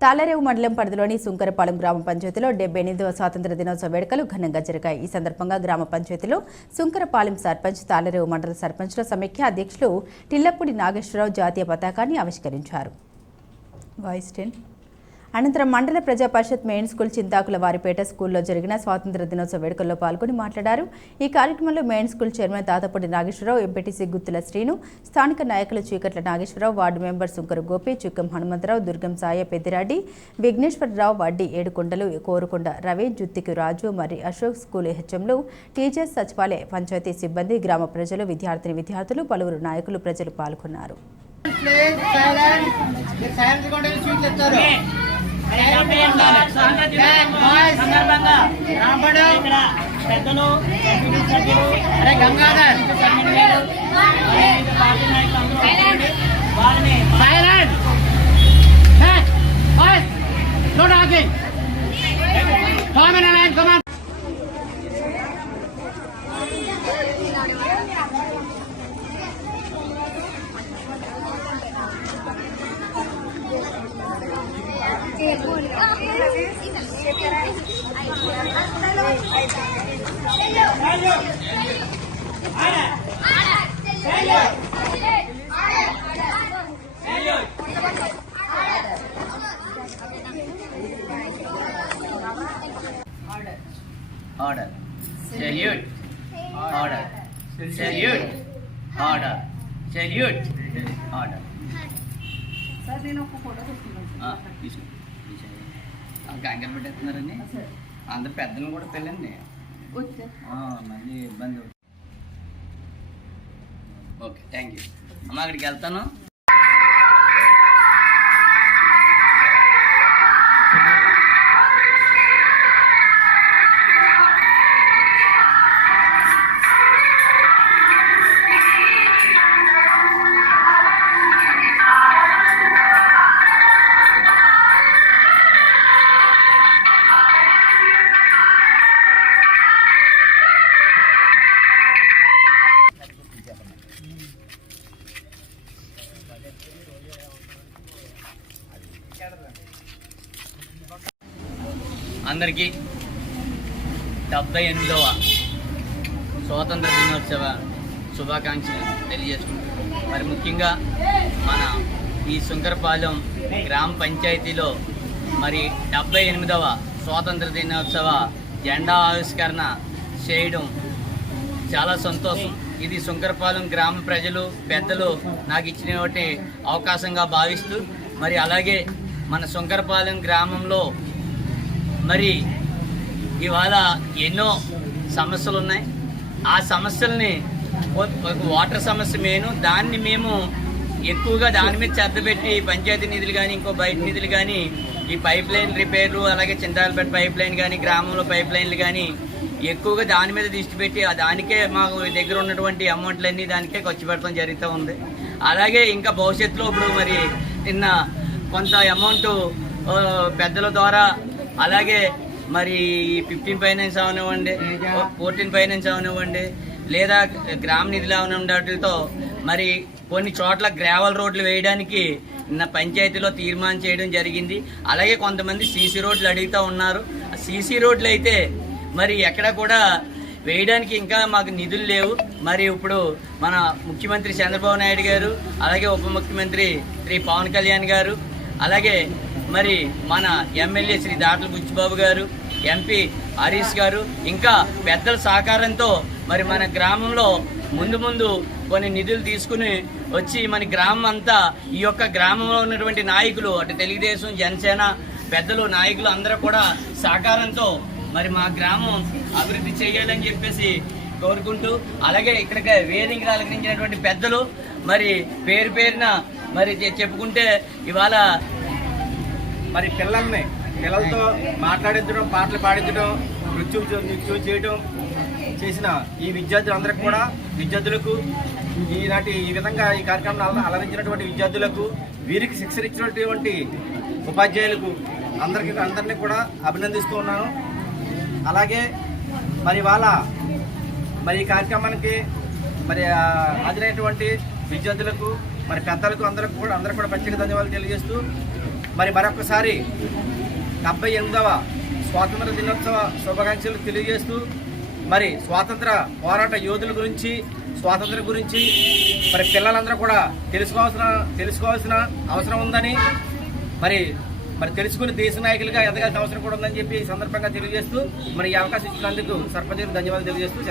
తాళరేవు మండలం పరిధిలోని సుంకరపాలెం గ్రామ పంచాయతీలో డెబ్బై ఎనిమిదవ స్వాతంత్ర దినోత్సవ వేడుకలు ఘనంగా జరిగాయి. ఈ సందర్భంగా గ్రామ పంచాయతీలో సుంకరపాలెం సర్పంచ్ తాళరేవు మండల సర్పంచ్ల సమైక్య అధ్యక్షులు టిల్లపూడి నాగేశ్వరరావు జాతీయ పతాకాన్ని ఆవిష్కరించారు. వాయిస్ టెన్ అనంతరం మండల ప్రజా పరిషత్ మెయిన్ స్కూల్ చింతాకుల వారిపేట స్కూల్లో జరిగిన స్వాతంత్ర దినోత్సవ వేడుకల్లో పాల్గొని మాట్లాడారు ఈ కార్యక్రమంలో main school chairman Tatapudi Nageswara Rao MPTC Guttula Srinu స్థానిక నాయకులు చీకట్ల నాగేశ్వరరావు వార్డు మెంబర్ సుంకర గోపి చుక్కం హనుమంతరావు దుర్గం సాయ పెద్దిరాడి విఘ్నేశ్వరరావు వడ్డీ ఏడుకొండలు కోరుకొండ రవి జుత్తికి రాజు మరి అశోక్ స్కూల్ హెచ్ఎంలు టీచర్స్ సచివాలయ పంచాయతీ సిబ్బంది గ్రామ ప్రజలు విద్యార్థిని విద్యార్థులు పలువురు నాయకులు ప్రజలు పాల్గొన్నారు సందర్భంగా ఇక్కడ పెద్దలు సభ్యులు అరే గంగాధర్ పార్టీ నాయకులు వారిని silent boys no talking In line come on Order. Salute. Order. Salute. Order. Salute. Order. ఆ, తీసుకో. తీసేయండి. ఆ, కంగారు పెట్టేస్తున్నారండి అందరు పెద్దలను కూడా ఆ, మళ్ళీ ఇబ్బంది. ఓకే థ్యాంక్ యూ అమ్మ అక్కడికి వెళ్తాను. అందరికీ డెబ్బై ఎనిమిదవ స్వాతంత్ర దినోత్సవ శుభాకాంక్షలు తెలియజేసుకుంటున్నాను మరి ముఖ్యంగా మన ఈ శంకరపాలెం గ్రామ పంచాయతీలో మరి డెబ్బై ఎనిమిదవ స్వాతంత్ర దినోత్సవ జెండా ఆవిష్కరణ చేయడం చాలా సంతోషం. ఇది శంకరపాలెం గ్రామ ప్రజలు పెద్దలు నాకు ఇచ్చినటువంటి అవకాశంగా భావిస్తూ మరి అలాగే మన శంకరపాలెం గ్రామంలో మరి ఇవాళ ఎన్నో సమస్యలు ఉన్నాయి ఆ సమస్యల్ని వాటర్ సమస్య మేను దాన్ని మేము ఎక్కువగా దాని మీద శ్రద్ధ పెట్టి పంచాయతీ నిధులు కానీ ఇంకో బయట నిధులు కానీ ఈ పైప్ లైన్ రిపేర్లు అలాగే చింతాలపేట పైప్ లైన్ కానీ గ్రామంలో పైప్ లైన్లు కానీ ఎక్కువగా దాని మీద దృష్టి పెట్టి ఆ దానికే మాకు దగ్గర ఉన్నటువంటి అమౌంట్లన్నీ దానికే ఖర్చు పెడతాం జరుగుతూ ఉంది. అలాగే ఇంకా భవిష్యత్తులో ఇప్పుడు మరి నిన్న కొంత అమౌంట్ పెద్దల ద్వారా అలాగే మరి ఫిఫ్టీన్ ఫైనాన్స్ అవనివ్వండి ఫోర్టీన్ ఫైనాన్స్ అవనివ్వండి లేదా గ్రామ నిధులు వాటితో మరి కొన్ని చోట్ల గ్రావెల్ రోడ్లు వేయడానికి నిన్న పంచాయతీలో తీర్మానం చేయడం జరిగింది. అలాగే కొంతమంది సీసీ రోడ్లు అడుగుతూ ఉన్నారు. సీసీ రోడ్లు అయితే మరి ఎక్కడ కూడా వేయడానికి ఇంకా మాకు నిధులు లేవు. మరి ఇప్పుడు మన ముఖ్యమంత్రి చంద్రబాబు నాయుడు గారు అలాగే ఉప ముఖ్యమంత్రి శ్రీ పవన్ కళ్యాణ్ గారు అలాగే మరి మన ఎమ్మెల్యే శ్రీ దాట్ల బుచ్చిబాబు గారు ఎంపీ హరీష్ గారు ఇంకా పెద్దల సహకారంతో మరి మన గ్రామంలో ముందు ముందు కొన్ని నిధులు తీసుకుని వచ్చి మన గ్రామం అంతా ఈ యొక్క గ్రామంలో ఉన్నటువంటి నాయకులు అటు తెలుగుదేశం జనసేన పెద్దలు నాయకులు అందరూ కూడా సహకారంతో మరి మా గ్రామం అభివృద్ధి చేయాలని చెప్పేసి కోరుకుంటూ అలాగే ఇక్కడికి వేదికలు అలంకరించినటువంటి పెద్దలు మరి పేరు పేరున మరి చెప్పుకుంటే ఇవాళ మరి పిల్లల్ని పిల్లలతో మాట్లాడించడం పాటలు పాడించడం నృత్యం నృత్యం చేయడం చేసిన ఈ విద్యార్థులందరికీ కూడా విద్యార్థులకు ఈనాటి ఈ విధంగా ఈ కార్యక్రమం అలరించినటువంటి విద్యార్థులకు వీరికి శిక్షణ ఇచ్చినటువంటి ఉపాధ్యాయులకు అందరికీ అందరినీ కూడా అభినందిస్తూ ఉన్నాను. అలాగే మరి వాళ్ళ మరి ఈ కార్యక్రమానికి మరి హాజరైనటువంటి విద్యార్థులకు మరి పెద్దలకు అందరికి కూడా అందరికి కూడా ప్రత్యేక ధన్యవాదాలు తెలియజేస్తూ మరి మరొకసారి డెబ్బై ఎనిమిదవ స్వాతంత్ర దినోత్సవ శుభాకాంక్షలు తెలియజేస్తూ మరి స్వాతంత్ర పోరాట యోధుల గురించి స్వాతంత్రం గురించి మరి పిల్లలందరూ కూడా తెలుసుకోవాల్సిన తెలుసుకోవాల్సిన అవసరం ఉందని మరి మరి తెలుసుకుని దేశ నాయకులుగా ఎదగాల్సిన అవసరం కూడా ఉందని చెప్పి ఈ సందర్భంగా తెలియజేస్తూ మరి ఈ అవకాశం ఇచ్చినందుకు సర్పంచ్ ధన్యవాదాలు తెలియజేస్తూ